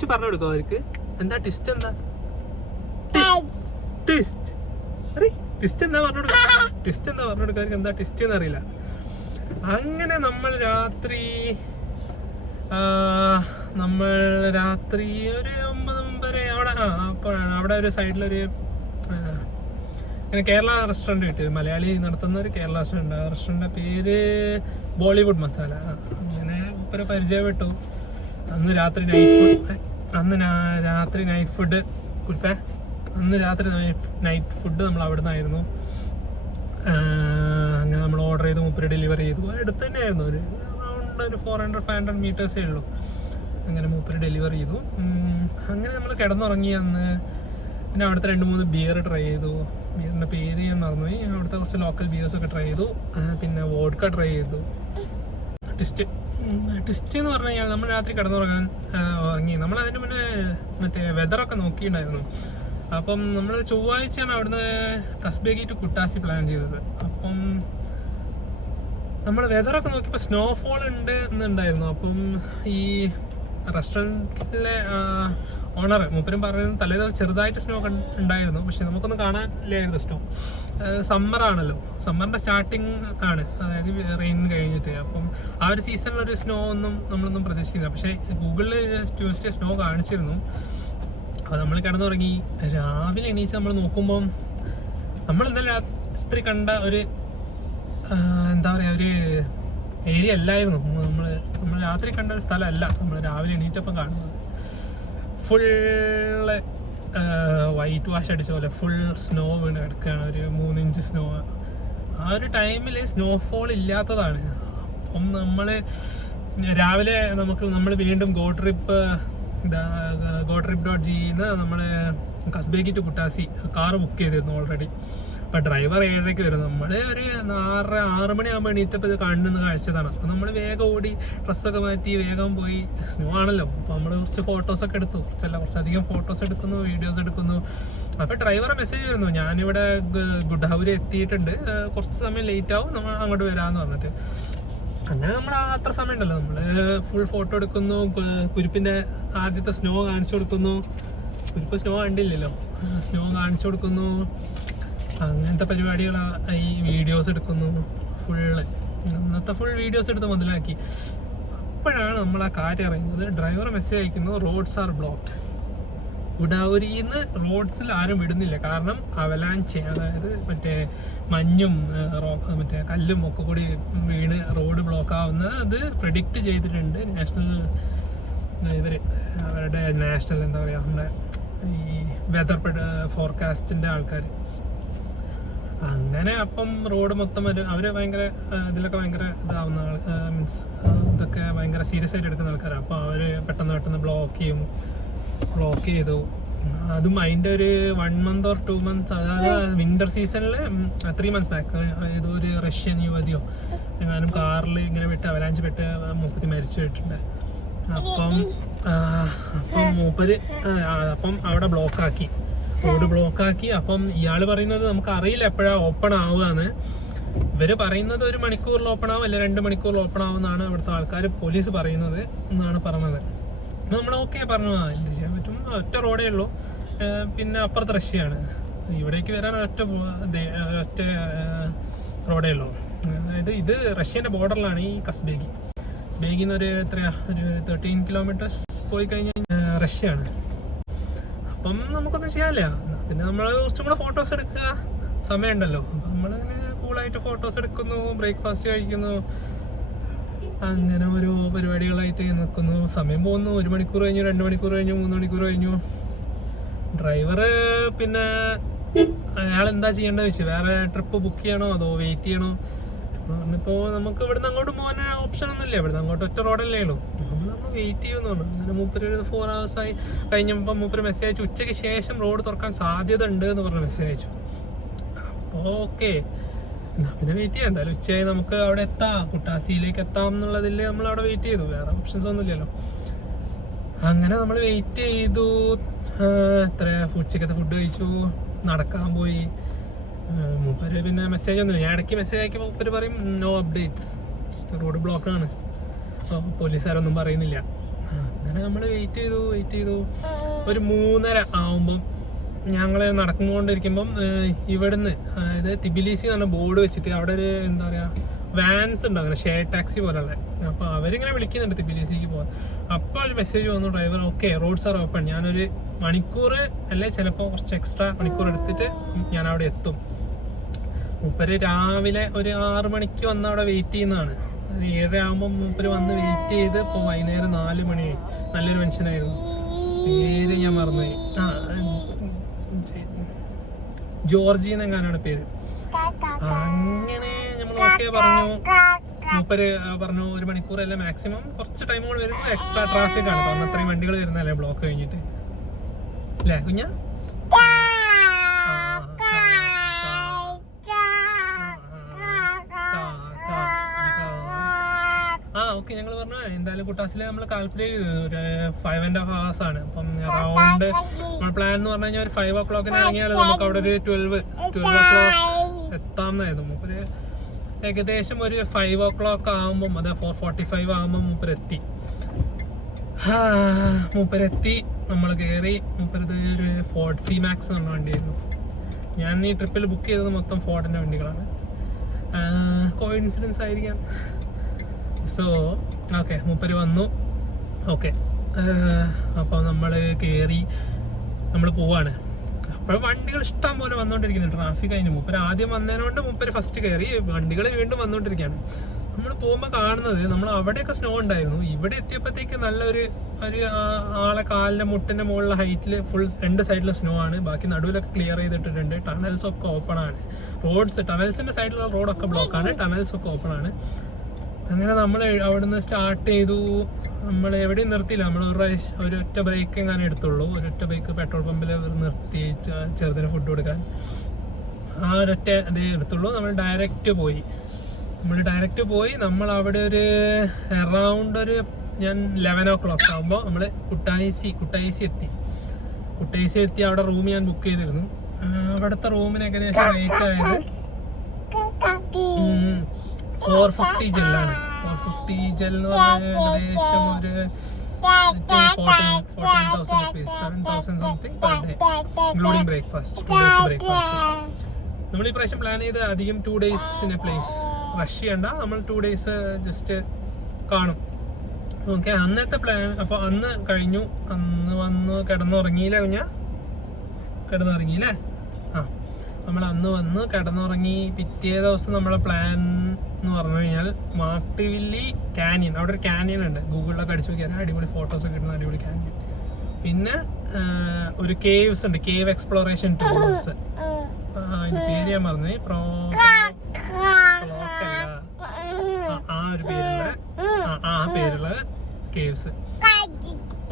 Twist പറഞ്ഞു കൊടുക്കും അവർക്ക്. എന്താ ട്വിസ്റ്റ്? എന്താ ട്വിസ്റ്റ്? ട്വിസ്റ്റ് എന്താ പറഞ്ഞു കൊടുക്കുക? ട്വിസ്റ്റ് എന്താ പറഞ്ഞു കൊടുക്കുക അവർക്ക്? എന്താ ട്വിസ്റ്റ് എന്ന് അറിയില്ല. അങ്ങനെ നമ്മൾ രാത്രി ഒരു 9-9:30 അപ്പോഴാണ് അവിടെ ഒരു സൈഡിലൊരു കേരള റെസ്റ്റോറൻറ്റ് കിട്ടിയത്. മലയാളി നടത്തുന്ന ഒരു കേരള റെസ്റ്റോറൻറ്റ്. ആ റെസ്റ്റോറൻറ്റിൻ്റെ പേര് ബോളിവുഡ് മസാല. അങ്ങനെ ഒരു പരിചയപ്പെട്ടു. അന്ന് രാത്രി നൈറ്റ് ഫുഡ് കുരിപ്പേ അന്ന് രാത്രി നൈറ്റ് ഫുഡ് നമ്മൾ അവിടെ നിന്നായിരുന്നു. അങ്ങനെ നമ്മൾ ഓർഡർ ചെയ്ത് മൂപ്പര് ഡെലിവറി ചെയ്തു. അടുത്ത് തന്നെയായിരുന്നു, ഒരു അറൗണ്ട് ഒരു 400-500 മീറ്റേഴ്സേ ഉള്ളൂ. അങ്ങനെ മൂപ്പര് ഡെലിവറി ചെയ്തു. അങ്ങനെ നമ്മൾ കിടന്നുറങ്ങി അന്ന്. പിന്നെ അവിടുത്തെ 2-3 ബിയർ ട്രൈ ചെയ്തു. ബിയറിൻ്റെ പേര് ഞാൻ മറന്നുപോയി. അവിടുത്തെ കുറച്ച് ലോക്കൽ ബിയേഴ്സൊക്കെ ട്രൈ ചെയ്തു. പിന്നെ വോഡ്ക ട്രൈ ചെയ്തു. ട്വിസ്റ്റ് എന്ന് പറഞ്ഞു കഴിഞ്ഞാൽ നമ്മൾ രാത്രി ഇറങ്ങി. നമ്മൾ അതിന് മുന്നേ മറ്റേ വെതറൊക്കെ നോക്കിയിട്ടുണ്ടായിരുന്നു. അപ്പം നമ്മൾ ചൊവ്വാഴ്ചയാണ് അവിടുന്ന് കസ്ബേഗി ടു കുട്ടാസി പ്ലാൻ ചെയ്തത്. അപ്പം നമ്മൾ വെതറൊക്കെ നോക്കിയപ്പോൾ സ്നോഫോൾ ഉണ്ട് എന്നുണ്ടായിരുന്നു. അപ്പം ഈ റെസ്റ്റോറൻറ്റിലെ ഓണർ മൂപ്പരും പറയുന്നത് തലേദിവസം ചെറുതായിട്ട് സ്നോ ഉണ്ടായിരുന്നു, പക്ഷെ നമുക്കൊന്നും കാണാനില്ലായിരുന്നു സ്നോ. സമ്മറാണല്ലോ, സമ്മറിൻ്റെ സ്റ്റാർട്ടിങ് ആണ്, അതായത് റെയിൻ കഴിഞ്ഞിട്ട്. അപ്പം ആ ഒരു സീസണിലൊരു സ്നോ ഒന്നും നമ്മളൊന്നും പ്രതീക്ഷിക്കുന്നില്ല. പക്ഷേ ഗൂഗിളിൽ ട്യൂസ്ഡേ സ്നോ കാണിച്ചിരുന്നു. അപ്പോൾ നമ്മൾ കിടന്നുറങ്ങി. രാവിലെ എണീച്ച് നമ്മൾ നോക്കുമ്പം നമ്മൾ ഇന്നലെ രാത്രി കണ്ട ഒരു എന്താ പറയുക ഒരു ഏരിയ അല്ലായിരുന്നു. നമ്മൾ രാത്രി കണ്ട ഒരു സ്ഥലമല്ല നമ്മൾ രാവിലെ എണീറ്റപ്പം കാണുന്നത്. ഫുള്ള് വൈറ്റ് വാഷ് അടിച്ച പോലെ ഫുൾ സ്നോ വീണ് കിടക്കുകയാണ്. ഒരു 3 ഇഞ്ച് സ്നോ. ആ ഒരു ടൈമിൽ സ്നോഫോൾ ഇല്ലാത്തതാണ്. അപ്പം രാവിലെ നമ്മൾ വീണ്ടും GoTrip.gന്ന് നമ്മൾ കസ്ബേഗി ടു കുട്ടാസി കാറ് ബുക്ക് ചെയ്തിരുന്നു ഓൾറെഡി. അപ്പോൾ ഡ്രൈവർ 7:30 വരും. നമ്മൾ ഒരു 6 മണിയാകുമ്പോൾ എണീറ്റപ്പോൾ ഇത് കാണുന്ന കാഴ്ചതാണ്. അപ്പോൾ നമ്മൾ വേഗം ഓടി ഡ്രസ്സൊക്കെ മാറ്റി വേഗം പോയി. സ്നോ ആണല്ലോ, അപ്പോൾ നമ്മൾ കുറച്ച് ഫോട്ടോസൊക്കെ എടുത്തു. കുറച്ചധികം ഫോട്ടോസ് എടുക്കുന്നു, വീഡിയോസ് എടുക്കുന്നു. അപ്പോൾ ഡ്രൈവറെ മെസ്സേജ് വരുന്നു, ഞാനിവിടെ ഗുഡ്ഹൗരി എത്തിയിട്ടുണ്ട്, കുറച്ച് സമയം ലേറ്റ് ആവും, നമ്മൾ അങ്ങോട്ട് വരാമെന്ന് പറഞ്ഞിട്ട്. അങ്ങനെ നമ്മൾ അത്ര സമയം ഉണ്ടല്ലോ, നമ്മൾ ഫുൾ ഫോട്ടോ എടുക്കുന്നു. കുരിപ്പിൻ്റെ ആദ്യത്തെ സ്നോ കാണിച്ചു കൊടുക്കുന്നു. കുരിപ്പ് സ്നോ കണ്ടില്ലല്ലോ, സ്നോ കാണിച്ചു കൊടുക്കുന്നു. അങ്ങനത്തെ പരിപാടികളാണ്. ഈ വീഡിയോസ് എടുക്കുന്നു അന്നത്തെ ഫുൾ വീഡിയോസ് എടുത്ത് മുതലാക്കി. അപ്പോഴാണ് നമ്മൾ ആ കാര്യം അറിയുന്നത്. ഡ്രൈവർ മെസ്സേജ് അയക്കുന്നു, റോഡ്സ് ആർ ബ്ലോക്ക്ഡ്. ഗുഡാവരിയിൽ നിന്ന് റോഡ്സിൽ ആരും വിടുന്നില്ല, കാരണം അവലാഞ്ച്, അതായത് മറ്റേ മഞ്ഞും മറ്റേ കല്ലും ഒക്കെ കൂടി വീണ് റോഡ് ബ്ലോക്ക് ആവുന്നത് അത് പ്രെഡിക്റ്റ് ചെയ്തിട്ടുണ്ട് അവരുടെ നാഷണൽ എന്താ പറയുക, നമ്മുടെ ഈ വെതർ ഫോർകാസ്റ്റിൻ്റെ ആൾക്കാർ. അങ്ങനെ അപ്പം റോഡ് മൊത്തം അവർ ഭയങ്കര ഇതിലൊക്കെ ഭയങ്കര ഇതാവുന്ന മീൻസ് ഇതൊക്കെ ഭയങ്കര സീരിയസ് ആയിട്ട് എടുക്കുന്ന ആൾക്കാരാണ്. അപ്പോൾ അവർ പെട്ടെന്ന് ബ്ലോക്ക് ചെയ്തു. അതും അതിൻ്റെ ഒരു 1 month or 2 months, അതായത് വിൻ്റർ സീസണിൽ 3 months ബാക്ക് ഏതോ ഒരു റഷ്യൻ യുവതിയോ എങ്ങാനും കാറിൽ ഇങ്ങനെ അവലാഞ്ച് പെട്ട് മൂപ്പത്തി മരിച്ചു പോയിട്ടുണ്ട്. അപ്പം മൂപ്പര് അവിടെ റോഡ് ബ്ലോക്കാക്കി. അപ്പം ഇയാൾ പറയുന്നത് നമുക്ക് അറിയില്ല എപ്പോഴാണ് ഓപ്പൺ ആവുകയെന്ന്. ഇവർ പറയുന്നത് 1 മണിക്കൂറിൽ ഓപ്പൺ ആവും, അല്ല 2 മണിക്കൂറിൽ ഓപ്പൺ ആവുമെന്നാണ് ഇവിടുത്തെ ആൾക്കാർ പോലീസ് പറയുന്നത് എന്നാണ് പറഞ്ഞത്. നമ്മൾ ഓക്കെ പറഞ്ഞു, എന്ത് ചെയ്യാൻ പറ്റും, ഒറ്റ റോഡേ ഉള്ളൂ, പിന്നെ അപ്പുറത്ത് റഷ്യയാണ്, ഇവിടേക്ക് വരാൻ ഒറ്റ റോഡേ ഉള്ളൂ. അതായത് ഇത് റഷ്യൻ്റെ ബോർഡറിലാണ് ഈ കസ്ബേഗിൽ നിന്ന് ഒരു 13 kilometers പോയി കഴിഞ്ഞാൽ റഷ്യയാണ്. അപ്പം നമുക്കൊന്നും ചെയ്യാനില്ല. പിന്നെ നമ്മൾ കുറച്ചും കൂടെ ഫോട്ടോസ് എടുക്കുക, സമയമുണ്ടല്ലോ. അപ്പം നമ്മളിങ്ങനെ കൂളായിട്ട് ഫോട്ടോസ് എടുക്കുന്നു, ബ്രേക്ക്ഫാസ്റ്റ് കഴിക്കുന്നു, അങ്ങനെ ഓരോ പരിപാടികളായിട്ട് നിൽക്കുന്നു. സമയം പോകുന്നു. 1 മണിക്കൂർ കഴിഞ്ഞു, 2 മണിക്കൂർ കഴിഞ്ഞു, 3 മണിക്കൂർ കഴിഞ്ഞു. ഡ്രൈവർ പിന്നെ അയാൾ എന്താ ചെയ്യേണ്ടത് വെച്ച്, വേറെ ട്രിപ്പ് ബുക്ക് ചെയ്യണോ അതോ വെയിറ്റ് ചെയ്യണോ പറഞ്ഞപ്പോൾ നമുക്ക് ഇവിടുന്ന് അങ്ങോട്ട് പോകാൻ ഓപ്ഷൻ ഒന്നുമില്ല, ഇവിടുന്ന് അങ്ങോട്ട് ഒറ്റ റോഡല്ലേ ഉള്ളൂ. നമ്മൾ വെയിറ്റ് ചെയ്യുമെന്ന് പറഞ്ഞു. അങ്ങനെ മൂപ്പര് 4 hours ആയി കഴിഞ്ഞപ്പോൾ മൂപ്പര് മെസ്സേജ് അയച്ചു, ഉച്ചയ്ക്ക് ശേഷം റോഡ് തുറക്കാൻ സാധ്യത ഉണ്ട് എന്ന് പറഞ്ഞ് മെസ്സേജ് അയച്ചു. അപ്പോൾ ഓക്കെ, എന്നാൽ പിന്നെ വെയിറ്റ് ചെയ്യാം. എന്തായാലും ഉച്ചയായി നമുക്ക് അവിടെ കുട്ടാസിയിലേക്ക് എത്താം എന്നുള്ളതിൽ നമ്മൾ അവിടെ വെയിറ്റ് ചെയ്തു, വേറെ ഓപ്ഷൻസ് ഒന്നുമില്ലല്ലോ. അങ്ങനെ നമ്മൾ വെയിറ്റ് ചെയ്തു. ഉച്ചക്കത്തെ ഫുഡ് കഴിച്ചു, നടക്കാൻ പോയി. മൂപ്പര് പിന്നെ മെസ്സേജ് ഒന്നുമില്ല. ഞാൻ ഇടയ്ക്ക് മെസ്സേജ് അയക്കുമ്പോൾ മൂപ്പര് പറയും നോ അപ്ഡേറ്റ്സ്, റോഡ് ബ്ലോക്കാണ്, പോലീസുകാരൊന്നും പറയുന്നില്ല. അങ്ങനെ നമ്മൾ വെയിറ്റ് ചെയ്തു. ഒരു 3:30 ആവുമ്പം ഞങ്ങൾ നടന്നുകൊണ്ടിരിക്കുമ്പം ഇവിടുന്ന്, അതായത് തിബിലിസി എന്ന് പറഞ്ഞ ബോർഡ് വെച്ചിട്ട് അവിടെ ഒരു എന്താ പറയുക വാൻസ് ഉണ്ട്, അങ്ങനെ ഷെയർ ടാക്സി പോലുള്ള. അപ്പോൾ അവരിങ്ങനെ വിളിക്കുന്നുണ്ട് തിബിലിസിക്ക് പോകാൻ. അപ്പോൾ ഒരു മെസ്സേജ് വന്നു, driver okay roads are open, ഞാനൊരു മണിക്കൂർ അല്ലെ ചിലപ്പോൾ കുറച്ച് എക്സ്ട്രാ മണിക്കൂർ എടുത്തിട്ട് ഞാൻ അവിടെ എത്തും. മൂപ്പര് രാവിലെ ഒരു 6 മണിക്ക് വന്ന് അവിടെ വെയിറ്റ് ചെയ്യുന്നതാണ്. 7 ആകുമ്പോൾ മൂപ്പര് വന്ന് വെയിറ്റ് ചെയ്ത് ഇപ്പോൾ വൈകുന്നേരം 4 മണിയായി. നല്ലൊരു മനുഷ്യനായിരുന്നു, പേര് ഞാൻ മറന്നുപോയി. ജോർജി എന്നെങ്ങാനാണ് പേര്. അങ്ങനെ നമ്മൾ ഓക്കെ പറഞ്ഞു. മൂപ്പര് പറഞ്ഞു 1 മണിക്കൂറല്ല മാക്സിമം, കുറച്ച് ടൈം കൂടെ വരുമ്പോൾ എക്സ്ട്രാ ട്രാഫിക് ആണ്, കാരണം അത്രയും വണ്ടികൾ വരുന്നല്ലേ ബ്ലോക്ക് കഴിഞ്ഞിട്ട് അല്ലേ കുഞ്ഞ. ഓക്കെ, ഞങ്ങൾ പറഞ്ഞു എന്തായാലും കുട്ടാസിലെ നമ്മൾ കാൽക്കുലേറ്റ് ചെയ്തത് ഒരു 5.5 hours ആണ്. അപ്പം അറൗണ്ട് നമ്മൾ പ്ലാൻ എന്ന് പറഞ്ഞു കഴിഞ്ഞാൽ ഒരു 5 o'clock ഇറങ്ങിയാൽ നമുക്ക് അവിടെ ഒരു 12 o'clock എത്താമെന്നായിരുന്നു. മൂപ്പര് ഏകദേശം ഒരു 5 o'clock ആകുമ്പം, അത് 4:45 ആകുമ്പോൾ മൂപ്പരെത്തി. നമ്മൾ കയറി. മൂപ്പരത് ഒരു ഫോർഡ് സി മാക്സ് എന്ന് പറഞ്ഞ വണ്ടിയായിരുന്നു. ഞാൻ ഈ ട്രിപ്പിൽ ബുക്ക് ചെയ്തത് മൊത്തം ഫോർഡിൻ്റെ വണ്ടികളാണ്. കോയിൻസിഡൻസ് ആയിരിക്കാം. സോ ഓക്കെ, മൂപ്പര് വന്നു. ഓക്കെ, അപ്പോൾ നമ്മൾ കയറി, നമ്മൾ പോവാണ്. അപ്പോൾ വണ്ടികൾ ഇഷ്ടം പോലെ വന്നുകൊണ്ടിരിക്കുന്നു, ട്രാഫിക് അതിന്. മൂപ്പര് ആദ്യം വന്നതിനോണ്ട് മൂപ്പര് ഫസ്റ്റ് കയറി, വണ്ടികൾ വീണ്ടും വന്നുകൊണ്ടിരിക്കുകയാണ്. നമ്മൾ പോകുമ്പോൾ കാണുന്നത്, നമ്മൾ അവിടെയൊക്കെ സ്നോ ഉണ്ടായിരുന്നു, ഇവിടെ എത്തിയപ്പോഴത്തേക്ക് നല്ലൊരു ആളെ കാലിൻ്റെ മുട്ടിൻ്റെ മുകളിലെ ഹൈറ്റിൽ ഫുൾ 2 സൈഡിലും സ്നോ ആണ്. ബാക്കി നടുവിലൊക്കെ ക്ലിയർ ചെയ്തിട്ടിട്ടുണ്ട്. ടണൽസ് ഒക്കെ ഓപ്പൺ ആണ്. ടണൽസിൻ്റെ സൈഡിലുള്ള റോഡൊക്കെ ബ്ലോക്കാണ്, ടണൽസ് ഒക്കെ ഓപ്പൺ ആണ്. അങ്ങനെ നമ്മൾ അവിടുന്ന് സ്റ്റാർട്ട് ചെയ്തു. നമ്മൾ എവിടെയും നിർത്തിയില്ല. നമ്മൾ ഒരൊറ്റ ബ്രേക്ക് എങ്ങനെ എടുത്തുള്ളൂ. ഒരൊറ്റ ബ്രേക്ക് പെട്രോൾ പമ്പിൽ നിർത്തി ചെറുതിന് ഫുഡ് കൊടുക്കാൻ. ആ ഒരൊറ്റ ഇതേ എടുത്തുള്ളൂ. നമ്മൾ ഡയറക്റ്റ് പോയി. നമ്മൾ അവിടെ ഒരു അറൗണ്ട് ഒരു 11 o'clock ആകുമ്പോൾ നമ്മൾ കുട്ടായിസി എത്തി. അവിടെ റൂം ഞാൻ ബുക്ക് ചെയ്തിരുന്നു. അവിടുത്തെ റൂമിന് ഏകദേശം റേറ്റ് ആയത് 450 ജെല്ലാണ്. 450 ജെൽ എന്ന് പറഞ്ഞാൽ ഏകദേശം ഒരു 14,000 rupees, 7,000 something per day, including breakfast. 2 days breakfast. നമ്മൾ ഈ പ്രാവശ്യം പ്ലാൻ ചെയ്ത് അധികം 2 days in a place rush ചെയ്യണ്ട. നമ്മൾ 2 days ജസ്റ്റ് കാണും. ഓക്കെ, അന്നത്തെ പ്ലാൻ. അപ്പോൾ അന്ന് കഴിഞ്ഞു. അന്ന് വന്ന് കിടന്നുറങ്ങിയില്ലേ? നമ്മൾ അന്ന് വന്ന് കിടന്നുറങ്ങി. പിറ്റേ ദിവസം നമ്മളെ പ്ലാൻ എന്ന് പറഞ്ഞു കഴിഞ്ഞാൽ മാർട്ടിവില്ലി കാനിയൻ. അവിടെ ഒരു കാനിയൻ ഉണ്ട്, ഗൂഗിളിലൊക്കെ അടിച്ചു നോക്കിയാൽ അടിപൊളി ഫോട്ടോസൊക്കെ കിട്ടുന്ന അടിപൊളി കാനിയൻ. പിന്നെ ഒരു കേവ്സ് ഉണ്ട്, കേവ് എക്സ്പ്ലോറേഷൻ ടൂർസ്. അതിൻ്റെ പേര് ഞാൻ പറഞ്ഞു, ആ പേരുള്ള കേവ്സ്.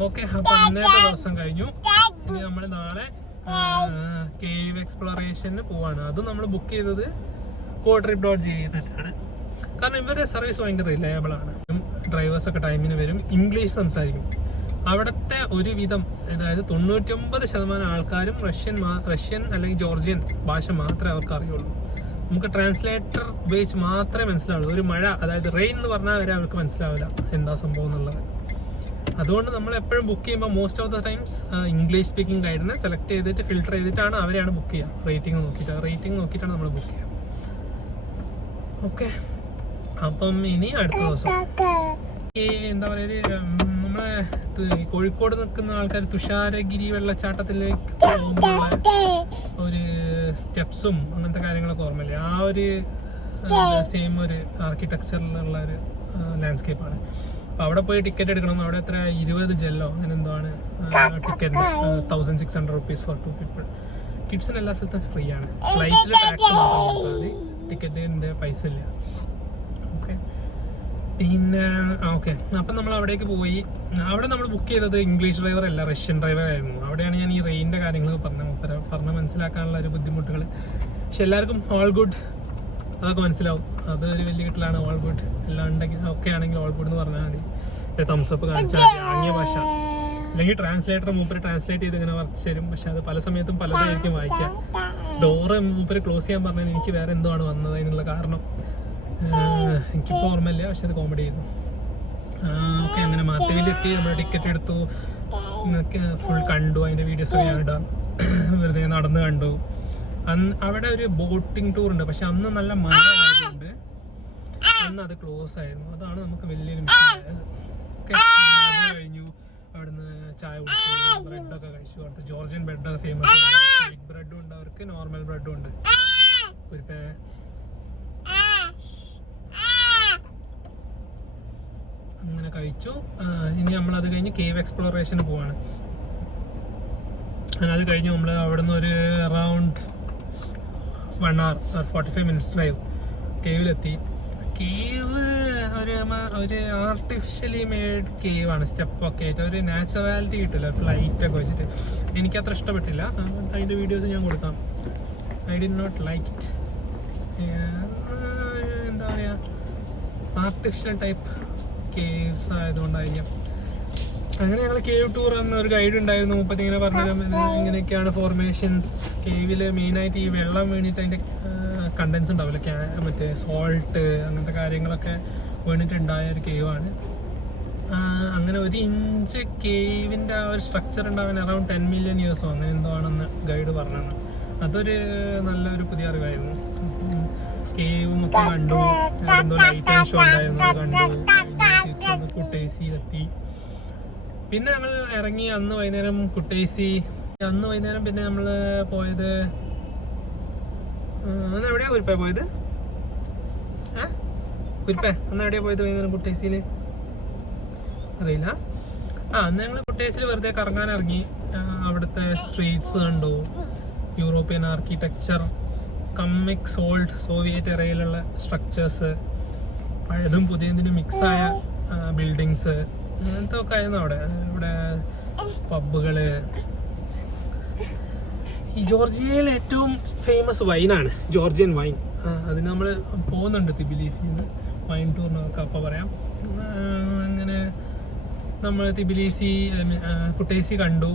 ഓക്കെ, അപ്പൊ അന്നത്തെ ദിവസം കഴിഞ്ഞു. ഇനി നമ്മൾ നാളെ കേവ് എക്സ്പ്ലോറേഷന് പോവാണ്. അത് നമ്മൾ ബുക്ക് ചെയ്തത് GoTrip.gg ചെയ്തിട്ടാണ്. കാരണം ഇവരുടെ സർവീസ് ഭയങ്കര റിലയബിൾ ആണ്. ഡ്രൈവേഴ്സൊക്കെ ടൈമിന് വരും, ഇംഗ്ലീഷ് സംസാരിക്കും. അവിടുത്തെ ഒരുവിധം, അതായത് 99% ആൾക്കാരും റഷ്യൻ അല്ലെങ്കിൽ ജോർജിയൻ ഭാഷ മാത്രമേ അവർക്ക് അറിയുള്ളൂ. നമുക്ക് ട്രാൻസ്ലേറ്റർ ഉപയോഗിച്ച് മാത്രമേ മനസ്സിലാവുള്ളൂ. ഒരു മഴ, അതായത് റെയിൻ എന്ന് പറഞ്ഞാൽ വരെ അവർക്ക് മനസ്സിലാവില്ല എന്താ സംഭവം എന്നുള്ളത്. അതുകൊണ്ട് നമ്മൾ എപ്പോഴും ബുക്ക് ചെയ്യുമ്പോൾ most of the times English speaking ഗൈഡിനെ സെലക്ട് ചെയ്തിട്ട് ഫിൽട്ടർ ചെയ്തിട്ടാണ് അവരെയാണ് ബുക്ക് ചെയ്യുക. റേറ്റിംഗ് നോക്കിയിട്ടാണ് നമ്മൾ ബുക്ക് ചെയ്യുക. ഓക്കെ, അപ്പം ഇനി അടുത്ത ദിവസം ഈ എന്താ പറയുക, നമ്മളെ കോഴിക്കോട് നിൽക്കുന്ന ആൾക്കാർ തുഷാരഗിരി വെള്ളച്ചാട്ടത്തിലേക്ക് പോകുമ്പോൾ ഒരു സ്റ്റെപ്സും അങ്ങനത്തെ കാര്യങ്ങളൊക്കെ ഓർമ്മയില്ലേ? ആ ഒരു സെയിം ഒരു ആർക്കിടെക്ചറിലുള്ള ഒരു ലാൻഡ്സ്കേപ്പാണ്. അപ്പോൾ അവിടെ പോയി ടിക്കറ്റ് എടുക്കണം. അവിടെ എത്ര 20 ജെല്ലോ അങ്ങനെ എന്തോ ആണ് ടിക്കറ്റിന്. 1,600 rupees for 2 people. കിഡ്സിന് എല്ലാ സ്ഥലത്തും ഫ്രീ ആണ്. ഫ്ലൈറ്റിൽ ടാക്സ് മാത്രം കൊടുത്താൽ മതി, ടിക്കറ്റിൻ്റെ പൈസ ഇല്ല. ഓക്കെ, പിന്നെ ഓക്കെ, അപ്പം നമ്മൾ അവിടേക്ക് പോയി. അവിടെ നമ്മൾ ബുക്ക് ചെയ്തത് ഇംഗ്ലീഷ് ഡ്രൈവർ അല്ല, റഷ്യൻ ഡ്രൈവർ ആയിരുന്നു. അവിടെയാണ് ഞാൻ ഈ റെയിൻ്റെ കാര്യങ്ങളൊക്കെ പറഞ്ഞ് മനസ്സിലാക്കാനുള്ള ഒരു ബുദ്ധിമുട്ടുകൾ. പക്ഷെ എല്ലാവർക്കും ഓൾ ഗുഡ് അതൊക്കെ മനസ്സിലാവും. അത് ഒരു വലിയ കിട്ടലാണ്. ഓൾ ഗുഡ് എല്ലാം ഉണ്ടെങ്കിൽ ഓക്കെ ആണെങ്കിൽ ഓൾ ഗുഡ് എന്ന് പറഞ്ഞാൽ മതി. തംസപ്പ് കാണിച്ചാൽ മതി, ആംഗ്യ ഭാഷ. അല്ലെങ്കിൽ ട്രാൻസ്ലേറ്റർ മൂപ്പര് ട്രാൻസ്ലേറ്റ് ചെയ്ത് ഇങ്ങനെ വരച്ച് തരും. പക്ഷെ അത് പല സമയത്തും പലതായിരിക്കും വായിക്കാം. ഡോറ് മൂപ്പര് ക്ലോസ് ചെയ്യാൻ പറഞ്ഞാൽ എനിക്ക് വേറെ എന്തോ ആണ് വന്നത്. അതിനുള്ള കാരണം എനിക്കിപ്പോൾ ഓർമ്മയില്ല, പക്ഷെ അത് കോമഡി ആയിരുന്നു. ഓക്കെ. അങ്ങനെ മാത്തവിലെത്തി, നമ്മൾ ടിക്കറ്റ് എടുത്തു, ഫുൾ കണ്ടു. അതിൻ്റെ വീഡിയോസ് ഞാൻ ഇടാം. വെറുതെ നടന്ന് കണ്ടു. അവിടെ ഒരു ബോട്ടിംഗ് ടൂർ ഉണ്ട്, പക്ഷെ അന്ന് നല്ല മഴ ആയതുകൊണ്ട് അന്ന് അത് ക്ലോസ് ആയിരുന്നു. അതാണ് നമുക്ക് വലിയൊരു മിസ്സായത്. ഓക്കെ, അത് കഴിഞ്ഞു. അവിടുന്ന് ചായ കുടിച്ചു, ബ്രെഡൊക്കെ കഴിച്ചു. അവിടുത്തെ ജോർജിയൻ ബ്രെഡൊക്കെ ഫേമസ് ആണ്. ബിഗ് ബ്രെഡും ഉണ്ട് അവർക്ക്, നോർമൽ ബ്രെഡും ഉണ്ട്. അങ്ങനെ കഴിച്ചു. ഇനി നമ്മളത് കഴിഞ്ഞ് കേവ് എക്സ്പ്ലോറേഷന് പോവാണ്. അത് കഴിഞ്ഞ് നമ്മൾ അവിടെ നിന്ന് ഒരു around 1 hour or 45 minutes drive കേവിലെത്തി. കേവ് ഒരു ആർട്ടിഫിഷ്യലി മെയ്ഡ് കേവാണ്. സ്റ്റെപ്പൊക്കെ ആയിട്ട് ഒരു നാച്ചുറാലിറ്റി കിട്ടില്ല ഫ്ലൈറ്റൊക്കെ വെച്ചിട്ട്. എനിക്കത്ര ഇഷ്ടപ്പെട്ടില്ല. അതിൻ്റെ വീഡിയോസ് ഞാൻ കൊടുക്കാം. I did not like it. എന്താ പറയുക, ആർട്ടിഫിഷ്യൽ ടൈപ്പ് കേവ്സ് ആയതുകൊണ്ടായിരിക്കാം. അങ്ങനെ ഞങ്ങൾ കേവ് ടൂർ എന്ന ഒരു ഗൈഡ് ഉണ്ടായിരുന്നു. മുപ്പത്തി ഇങ്ങനെ പറഞ്ഞുതരാം, ഇങ്ങനെയൊക്കെയാണ് ഫോർമേഷൻസ്. കേവിൽ മെയിനായിട്ട് ഈ വെള്ളം വീണിട്ട് അതിൻ്റെ കണ്ടൻസ് ഉണ്ടാവില്ല, മറ്റേ സോൾട്ട് അങ്ങനത്തെ കാര്യങ്ങളൊക്കെ വീണിട്ടുണ്ടായ ഒരു കേവാണ്. അങ്ങനെ 1 inch കേവിൻ്റെ ആ ഒരു സ്ട്രക്ചർ ഉണ്ടാവാൻ അറൗണ്ട് 10 million years അങ്ങനെ എന്തോ ആണെന്ന് ഗൈഡ് പറഞ്ഞത്. അതൊരു നല്ലൊരു പുതിയ അറിവായിരുന്നു. കേവ് മൊത്തം കണ്ടു. എന്തോ ലൈറ്റ് ആൻഡ് ഷോ ഉണ്ടായിരുന്നു, അത് കണ്ടു. കുട്ടേസിയിലെത്തി. പിന്നെ ഞങ്ങൾ ഇറങ്ങി. അന്ന് വൈകുന്നേരം പിന്നെ നമ്മൾ പോയത് അന്ന് എവിടെയാ കുരിപ്പ പോയത്? അന്ന് എവിടെയാ പോയത് വൈകുന്നേരം കുട്ടേസിയിൽ? അറിയില്ല. അന്ന് ഞങ്ങൾ കുട്ടേസിൽ വെറുതെ കറങ്ങാൻ ഇറങ്ങി. അവിടുത്തെ സ്ട്രീറ്റ്സ് കണ്ടു. യൂറോപ്യൻ ആർക്കിടെക്ചർ, കമ്മിക്സ്, ഓൾഡ് സോവിയറ്റ് എറയിലുള്ള സ്ട്രക്ചേഴ്സ്, പഴയതും പുതിയതിനും മിക്സായ ബിൽഡിങ്സ്, അങ്ങനത്തെ ഒക്കെ ആയിരുന്നു അവിടെ. ഇവിടെ പബ്ബുകള്. ഈ ജോർജിയയിൽ ഏറ്റവും ഫേമസ് വൈനാണ് ജോർജിയൻ വൈൻ. അതിന് നമ്മൾ പോകുന്നുണ്ട് തിബിലിസിന്ന് വൈൻ ടൂറിനൊക്കെ. അപ്പോൾ പറയാം. അങ്ങനെ നമ്മൾ കുട്ടേസി കണ്ടു,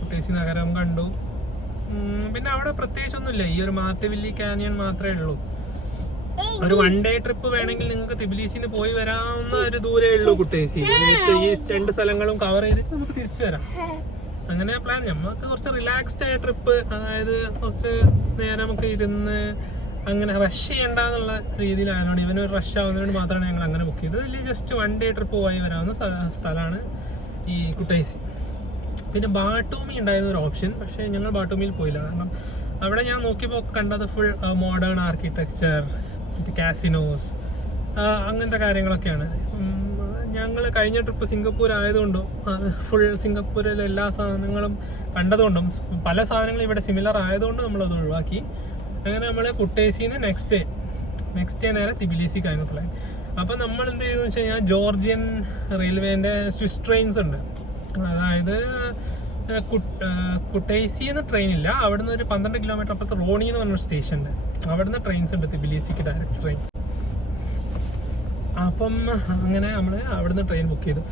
കുട്ടേസി നഗരം കണ്ടു. പിന്നെ അവിടെ പ്രത്യേകിച്ചൊന്നുമില്ല. ഈ ഒരു മാത്തവില്ലി കാനിയൻ മാത്രമേ ഉള്ളൂ. ഒരു 1 day ട്രിപ്പ് വേണമെങ്കിൽ നിങ്ങൾക്ക് തിബിലിസിന് പോയി വരാവുന്ന ഒരു ദൂരേ ഉള്ളൂ കുട്ടേസി. ഈ 2 സ്ഥലങ്ങളും കവർ ചെയ്തിട്ട് നമുക്ക് തിരിച്ചു വരാം. അങ്ങനെ പ്ലാൻ. നമുക്ക് കുറച്ച് റിലാക്സ്ഡ് ആയ ട്രിപ്പ്, അതായത് കുറച്ച് നേരം നമുക്ക് ഇരുന്ന് അങ്ങനെ റഷ് ചെയ്യണ്ടെന്നുള്ള രീതിയിലായതുകൊണ്ട്, ഇവനൊരു റഷ് ആവുന്നതിനോട് മാത്രമാണ് ഞങ്ങൾ അങ്ങനെ ബുക്ക് ചെയ്തത്. അല്ലെങ്കിൽ ജസ്റ്റ് 1 day ട്രിപ്പ് പോയി വരാവുന്ന സ്ഥലമാണ് ഈ കുട്ടേസി. പിന്നെ ബാട്ടൂമി ഉണ്ടായിരുന്ന ഒരു ഓപ്ഷൻ, പക്ഷേ ഞങ്ങൾ ബാട്ടൂമിയിൽ പോയില്ല. കാരണം അവിടെ ഞാൻ നോക്കിയപ്പോൾ കണ്ടത് ഫുൾ മോഡേൺ ആർക്കിടെക്ചർ, കാസിനോസ്, അങ്ങനത്തെ കാര്യങ്ങളൊക്കെയാണ്. ഞങ്ങൾ കഴിഞ്ഞ ട്രിപ്പ് സിംഗപ്പൂർ ആയതുകൊണ്ടും ഫുൾ സിംഗപ്പൂരിലെ എല്ലാ സാധനങ്ങളും കണ്ടതുകൊണ്ടും പല സാധനങ്ങളും ഇവിടെ സിമിലർ ആയതുകൊണ്ടും നമ്മളത് ഒഴിവാക്കി. അങ്ങനെ നമ്മൾ കുട്ടേസിന്ന് നെക്സ്റ്റ് ഡേ നേരെ തിബിലിസിക്കായിരുന്നു പ്ലാൻ. അപ്പം നമ്മൾ എന്ത് ചെയ്തെന്ന് വെച്ച് കഴിഞ്ഞാൽ, ജോർജിയൻ റെയിൽവേൻ്റെ സ്വിസ് ട്രെയിൻസ് ഉണ്ട്. അതായത് കുട്ടേസിന്ന് ട്രെയിനില്ല, അവിടുന്ന് ഒരു 12 kilometer അപ്പുറത്ത് റോണി എന്ന് പറഞ്ഞൊരു സ്റ്റേഷൻ ഉണ്ട്. അവിടുന്ന് ട്രെയിൻസ് ഉണ്ട്, തിബിലിസിക്ക് ഡയറക്റ്റ് ട്രെയിൻസ്. അപ്പം അങ്ങനെ നമ്മൾ അവിടുന്ന് ട്രെയിൻ ബുക്ക് ചെയ്തു.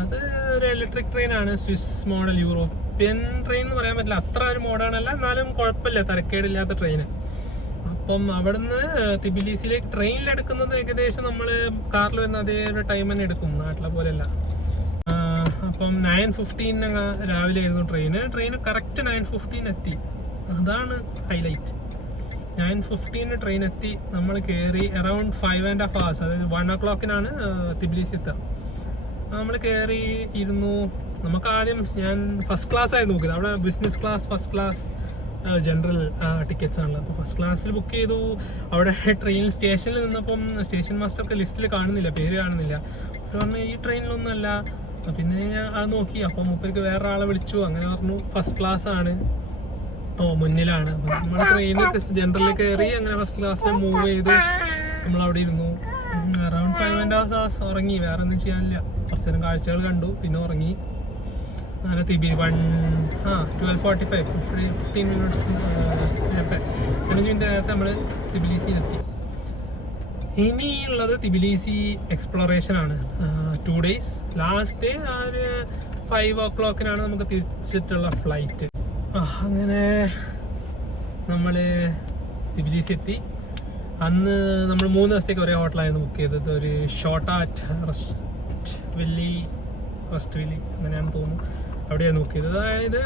അത് ഒരു ഇലക്ട്രിക് ട്രെയിനാണ്, സ്വിസ് മോഡൽ. യൂറോപ്യൻ ട്രെയിൻ എന്ന് പറയാൻ പറ്റില്ല, അത്ര ഒരു മോഡേൺ അല്ല, എന്നാലും കുഴപ്പമില്ല, തരക്കേടില്ലാത്ത ട്രെയിന്. അപ്പം അവിടുന്ന് തിബിലിസിയിലേക്ക് ട്രെയിനിലെടുക്കുന്നത് ഏകദേശം നമ്മൾ കാറിൽ വരുന്ന അതേ ഒരു ടൈം തന്നെ എടുക്കും, നാട്ടിലെ പോലെയല്ല. അപ്പം 9:15 രാവിലെ ആയിരുന്നു ട്രെയിന് കറക്റ്റ് 9:15 എത്തി. അതാണ് ഹൈലൈറ്റ്. 9:15 ട്രെയിൻ എത്തി. നമ്മൾ കയറി അറൗണ്ട് 5.5 hours, അതായത് 1 o'clock തിബിലിസി എത്തുക. നമ്മൾ കയറി ഇരുന്നു. നമുക്ക് ആദ്യം ഞാൻ ഫസ്റ്റ് ക്ലാസ് ആയിരുന്നു നോക്കിയത്. അവിടെ business class, first class, general tickets ആണല്ലോ. അപ്പോൾ ഫസ്റ്റ് ക്ലാസ്സിൽ ബുക്ക് ചെയ്തു. അവിടെ ട്രെയിൻ സ്റ്റേഷനിൽ നിന്നപ്പം സ്റ്റേഷൻ മാസ്റ്റർക്ക് ലിസ്റ്റിൽ കാണുന്നില്ല, പേര് കാണുന്നില്ല. പറഞ്ഞു ഈ ട്രെയിനിലൊന്നുമല്ല. പിന്നെ ഞാൻ അത് നോക്കി. അപ്പം മൂപ്പർക്ക് വേറെ ആളെ വിളിച്ചു. അങ്ങനെ പറഞ്ഞു ഫസ്റ്റ് ക്ലാസ് ആണ്, മുന്നിലാണ്. അപ്പം നമ്മൾ ട്രെയിനൊക്കെ ജനറലിൽ കയറി. അങ്ങനെ ഫസ്റ്റ് ക്ലാസ്സിൽ മൂവ് ചെയ്തു. നമ്മളവിടെ ഇരുന്നു. അറൗണ്ട് 5.5 hours ഉറങ്ങി. വേറെ ഒന്നും ചെയ്യാനില്ല. കുറച്ച് നേരം കാഴ്ചകൾ കണ്ടു, പിന്നെ ഉറങ്ങി. അങ്ങനെ 12:45 15 minutes നേരത്തെ, 15 minutes നേരത്തെ നമ്മൾ തിബിലിസിയിലെത്തി. ഇനിയുള്ളത് തിബിലിസി എക്സ്പ്ലോറേഷൻ ആണ്. 2 days. ലാസ്റ്റ് ഡേ ഒരു 5 o'clock നമുക്ക് തിരിച്ചിട്ടുള്ള ഫ്ലൈറ്റ്. അങ്ങനെ നമ്മൾ തിബിലിസി എത്തി. അന്ന് നമ്മൾ 3 ദിവസത്തേക്ക് ഒരേ ഹോട്ടലായിരുന്നു ബുക്ക് ചെയ്തത്. ഒരു ഷോട്ടാറ്റ് റസ്റ്റ് വെല്ലി അങ്ങനെയാണ് തോന്നുന്നു, അവിടെയാണ് ബുക്ക് ചെയ്തത്. അതായത്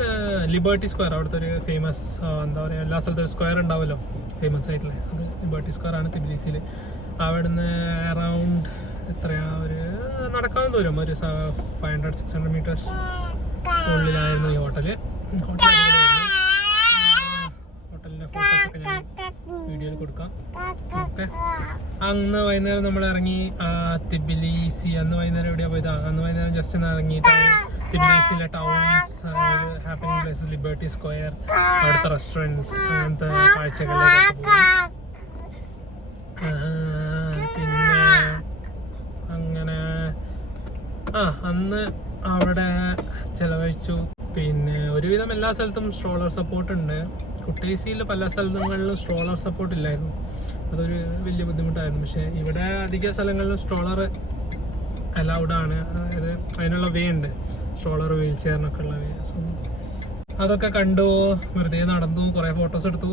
ലിബർട്ടി സ്ക്വയർ, അവിടുത്തെ ഒരു ഫേമസ് എന്താ പറയുക, എല്ലാ സ്ഥലത്തും ഒരു സ്ക്വയർ ഉണ്ടാവുമല്ലോ ഫേമസ് ആയിട്ടുള്ള, അത് ലിബർട്ടി സ്ക്വയർ ആണ് തിബിലിസിയിൽ. അവിടുന്ന് അറൗണ്ട് എത്രയാ, ഒരു നടക്കാവുന്ന ദൂരം, ഒരു 500-600 മീറ്റേഴ്സ് ഉള്ളിലായിരുന്നു ഈ ഹോട്ടലിൻ്റെ ഫോട്ടോസൊക്കെ ഞാൻ വീഡിയോയിൽ കൊടുക്കാം. ഓക്കെ, അന്ന് വൈകുന്നേരം നമ്മൾ ഇറങ്ങി തിബിലിസി. അന്ന് വൈകുന്നേരം എവിടെയാണ് പോയത്? അന്ന് വൈകുന്നേരം ജസ്റ്റ് ഒന്ന് ഇറങ്ങി തിബിലിസിയിലെ towns, happening places, Liberty Square, അവിടുത്തെ റെസ്റ്റോറൻറ്റ്സ്, അങ്ങനത്തെ കാഴ്ചകളിലേക്ക് പോയി. പിന്നെ അങ്ങനെ അന്ന് അവിടെ ചിലവഴിച്ചു. പിന്നെ ഒരുവിധം എല്ലാ സ്ഥലത്തും സ്ട്രോളർ സപ്പോർട്ട് ഉണ്ട്. കുട്ടേസിയിൽ പല സ്ഥലങ്ങളിലും സ്ട്രോളർ സപ്പോർട്ട് ഇല്ലായിരുന്നു, അതൊരു വലിയ ബുദ്ധിമുട്ടായിരുന്നു. പക്ഷേ ഇവിടെ അധിക സ്ഥലങ്ങളിലും സ്ട്രോളർ അലൗഡാണ്, അതായത് അതിനുള്ള വേ ഉണ്ട്, സ്ട്രോളർ വീൽ ചെയറിനൊക്കെ ഉള്ള വേ. സോ അതൊക്കെ കണ്ടു, വെറുതെ നടന്നു, കുറേ ഫോട്ടോസ് എടുത്തു,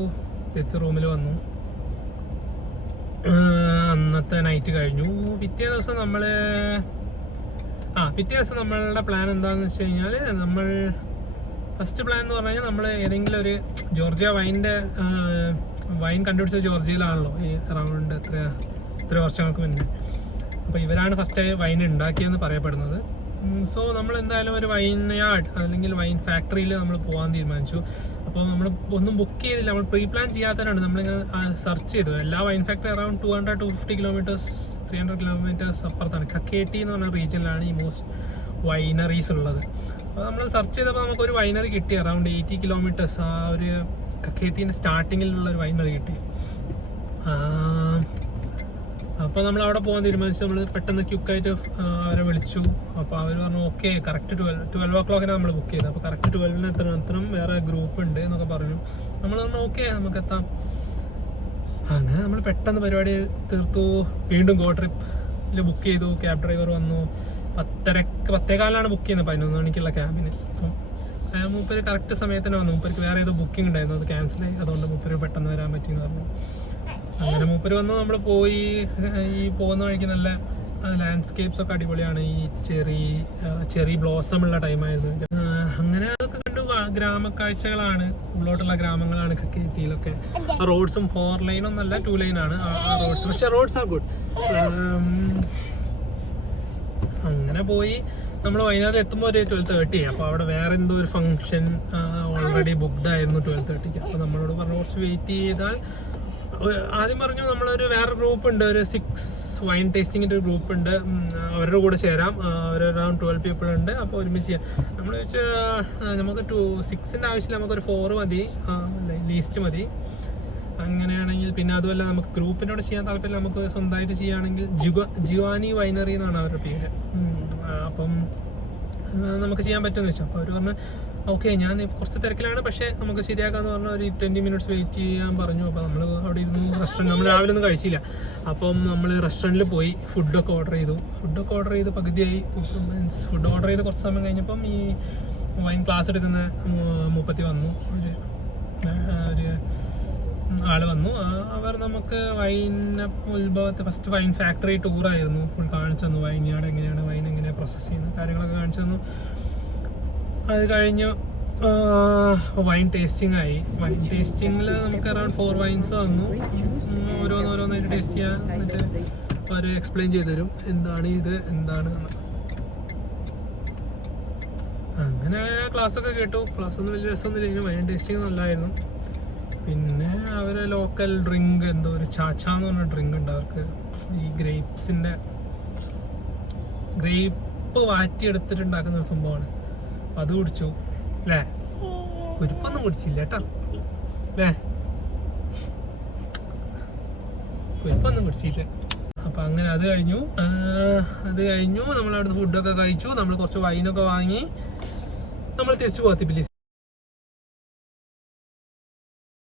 തിരിച്ച് റൂമിൽ വന്നു. അന്നത്തെ നൈറ്റ് കഴിഞ്ഞു. പിറ്റേ ദിവസം നമ്മളുടെ പ്ലാൻ എന്താണെന്ന് വെച്ച് കഴിഞ്ഞാൽ, നമ്മൾ ഫസ്റ്റ് പ്ലാൻ എന്ന് പറഞ്ഞു കഴിഞ്ഞാൽ നമ്മൾ ഏതെങ്കിലും ഒരു ജോർജിയ വൈൻ കണ്ടുപിടിച്ചത് ജോർജിയയിലാണല്ലോ, ഈ അറൗണ്ട് എത്ര വർഷങ്ങൾക്ക് മുന്നേ. അപ്പോൾ ഇവരാണ് ഫസ്റ്റ് വൈൻ ഉണ്ടാക്കിയെന്ന് പറയപ്പെടുന്നത്. സോ നമ്മൾ എന്തായാലും ഒരു വൈൻ യാർഡ് അല്ലെങ്കിൽ വൈൻ ഫാക്ടറിയിൽ നമ്മൾ പോകാൻ തീരുമാനിച്ചു. അപ്പോൾ നമ്മൾ ഒന്നും ബുക്ക് ചെയ്തില്ല, നമ്മൾ പ്രീ പ്ലാൻ ചെയ്യാത്തതാണ്. നമ്മളിങ്ങനെ സെർച്ച് ചെയ്തു. എല്ലാ wine factory around 200-250 kilometres 300 kilometres അപ്പുറത്താണ്. കക്കേട്ടി എന്ന് പറഞ്ഞ റീജിയനിലാണ് ഈ മോസ്റ്റ് വൈനറീസ് ഉള്ളത്. അപ്പോൾ നമ്മൾ സെർച്ച് ചെയ്തപ്പോൾ നമുക്കൊരു വൈനറി കിട്ടി, അറൗണ്ട് 80 കിലോമീറ്റേഴ്സ്. ആ ഒരു കക്കേത്തിൻ്റെ സ്റ്റാർട്ടിങ്ങിലുള്ള ഒരു വൈനറി കിട്ടി. അപ്പോൾ നമ്മൾ അവിടെ പോകാൻ തീരുമാനിച്ചു. നമ്മൾ പെട്ടെന്ന് ക്യുക്കായിട്ട് അവരെ വിളിച്ചു. അപ്പോൾ അവർ പറഞ്ഞു ഓക്കെ, കറക്റ്റ് 12 o'clock നമ്മൾ ബുക്ക് ചെയ്തത്. അപ്പോൾ കറക്റ്റ് 12 എത്തണം, വേറെ ഗ്രൂപ്പ് ഉണ്ട് എന്നൊക്കെ പറഞ്ഞു. നമ്മൾ പറഞ്ഞു ഓക്കെ, നമുക്ക് എത്താം. അങ്ങനെ നമ്മൾ പെട്ടെന്ന് പരിപാടി തീർത്തു. വീണ്ടും ഗോ ട്രിപ്പിൽ ബുക്ക് ചെയ്തു. ക്യാബ് ഡ്രൈവർ വന്നു. 10:15 ബുക്ക് ചെയ്യുന്നത്, 11 മണിക്കുള്ള ക്യാബിന്. അപ്പം മൂപ്പര് കറക്റ്റ് സമയത്തിന് വന്നു. മൂപ്പർക്ക് വേറെ ഏതോ ബുക്കിംഗ് ഉണ്ടായിരുന്നു, അത് ക്യാൻസലായി. അതുകൊണ്ട് മൂപ്പര് പെട്ടെന്ന് വരാൻ പറ്റിയെന്ന് പറഞ്ഞു. അങ്ങനെ മൂപ്പര് വന്നു. നമ്മൾ പോയി. ഈ പോകുന്ന വഴിക്ക് നല്ല ലാൻഡ്സ്കേപ്സ് ഒക്കെ അടിപൊളിയാണ്. ഈ ചെറി ബ്ലോസം ഉള്ള ടൈമായിരുന്നു. അങ്ങനെ അതൊക്കെ കണ്ടു. ഗ്രാമക്കാഴ്ചകളാണ്, ഉള്ളോട്ടുള്ള ഗ്രാമങ്ങളാണ് കക്കേത്തിയിലൊക്കെ. റോഡ്സും 4 ലൈൻ ഒന്നല്ല, 2 ലൈനാണ് റോഡ്സ്. പക്ഷേ റോഡ്സ് ആർ ഗുഡ്. അങ്ങനെ പോയി. നമ്മൾ വൈകുന്നേരം എത്തുമ്പോൾ ഒരു 12:30. അപ്പോൾ അവിടെ വേറെ എന്തോ ഒരു ഫംഗ്ഷൻ ഓൾറെഡി ബുക്ക്ഡ് ആയിരുന്നു 12:30. അപ്പോൾ നമ്മളോട് പറഞ്ഞു കുറച്ച് വെയിറ്റ് ചെയ്താൽ. ആദ്യം പറഞ്ഞു നമ്മളൊരു വേറെ ഗ്രൂപ്പ് ഉണ്ട്, ഒരു 6 വൈൻ ടേസ്റ്റിങ്ങിൻ്റെ ഒരു ഗ്രൂപ്പ് ഉണ്ട്, അവരുടെ കൂടെ ചേരാം. അവർ അറൗണ്ട് 12 people ഉണ്ട്. അപ്പോൾ ഒരുമിച്ച് ചെയ്യാം. നമ്മൾ ചോദിച്ചാൽ നമുക്ക് 6ൻ്റെ ആവശ്യമില്ല, നമുക്കൊരു 4 മതി, ലീസ്റ്റ് മതി. അങ്ങനെയാണെങ്കിൽ പിന്നെ അതുമല്ല, നമുക്ക് ഗ്രൂപ്പിനോട് ചെയ്യാൻ താല്പര്യം, നമുക്ക് സ്വന്തമായിട്ട് ചെയ്യുകയാണെങ്കിൽ ജിവാനി വൈനറി എന്നാണ് അവരുടെ പേര്. അപ്പം നമുക്ക് ചെയ്യാൻ പറ്റുമെന്ന് വെച്ചാൽ. അപ്പോൾ അവർ പറഞ്ഞു ഓക്കെ, ഞാൻ കുറച്ച് തിരക്കിലാണ്, പക്ഷേ നമുക്ക് ശരിയാക്കാമെന്ന് പറഞ്ഞാൽ ഒരു 20 minutes വെയിറ്റ് ചെയ്യാൻ പറഞ്ഞു. അപ്പോൾ നമ്മൾ അവിടെ ഇരുന്ന് നമ്മൾ രാവിലെ ഒന്നും കഴിച്ചില്ല. അപ്പം നമ്മൾ റെസ്റ്റോറൻറ്റിൽ പോയി ഫുഡൊക്കെ ഓർഡർ ചെയ്ത് പകുതിയായി. ഫുഡ് ഓർഡർ ചെയ്ത് കുറച്ച് സമയം കഴിഞ്ഞപ്പം ഈ വൈൻ ക്ലാസ് എടുക്കുന്ന മൂപ്പത്തി വന്നു, ഒരു ആള് വന്നു. അവർ നമുക്ക് ഉത്ഭവത്തെ ഫസ്റ്റ് വൈൻ ഫാക്ടറി ടൂറായിരുന്നു, ഫുൾ കാണിച്ചു തന്നു. വൈൻ യാർഡ് എങ്ങനെയാണ്, വൈൻ എങ്ങനെയാണ് പ്രോസസ്സ് ചെയ്യുന്നത്, കാര്യങ്ങളൊക്കെ കാണിച്ചു തന്നു. അത് കഴിഞ്ഞ് വൈൻ ടേസ്റ്റിംഗ് ആയി. വൈൻ ടേസ്റ്റിങ്ങിൽ നമുക്ക് അറൗണ്ട് 4 വൈൻസ് വന്നു. ഓരോന്നായിട്ട് ടേസ്റ്റ് ചെയ്യാൻ, എന്നിട്ട് അവർ എക്സ്പ്ലെയിൻ ചെയ്ത് തരും എന്താണ് ഇത് എന്താണെന്ന്. അങ്ങനെ ക്ലാസ്സൊക്കെ കേട്ടു. ക്ലാസ്സൊന്നും വലിയ രസമൊന്നുമില്ല, വൈൻ ടേസ്റ്റിംഗ് നല്ലതായിരുന്നു. പിന്നെ അവർ ലോക്കൽ ഡ്രിങ്ക്, എന്തോ ഒരു ചാച്ച എന്ന് പറഞ്ഞ ഡ്രിങ്ക് ഉണ്ട് അവർക്ക്. ഈ ഗ്രേപ്പ് വാറ്റിയെടുത്തിട്ടുണ്ടാക്കുന്ന ഒരു സംഭവമാണ്. അത് കുടിച്ചു അല്ലേ? കുരിപ്പൊന്നും കുടിച്ചില്ല കേട്ടോ അല്ലേ? കുരിപ്പൊന്നും കുടിച്ചില്ല. അപ്പം അങ്ങനെ അത് കഴിഞ്ഞു. നമ്മൾ അവിടുന്ന് ഫുഡൊക്കെ കഴിച്ചു. നമ്മൾ കുറച്ച് വൈനൊക്കെ വാങ്ങി നമ്മൾ തിരിച്ചു പോകാം തിബിലിസി.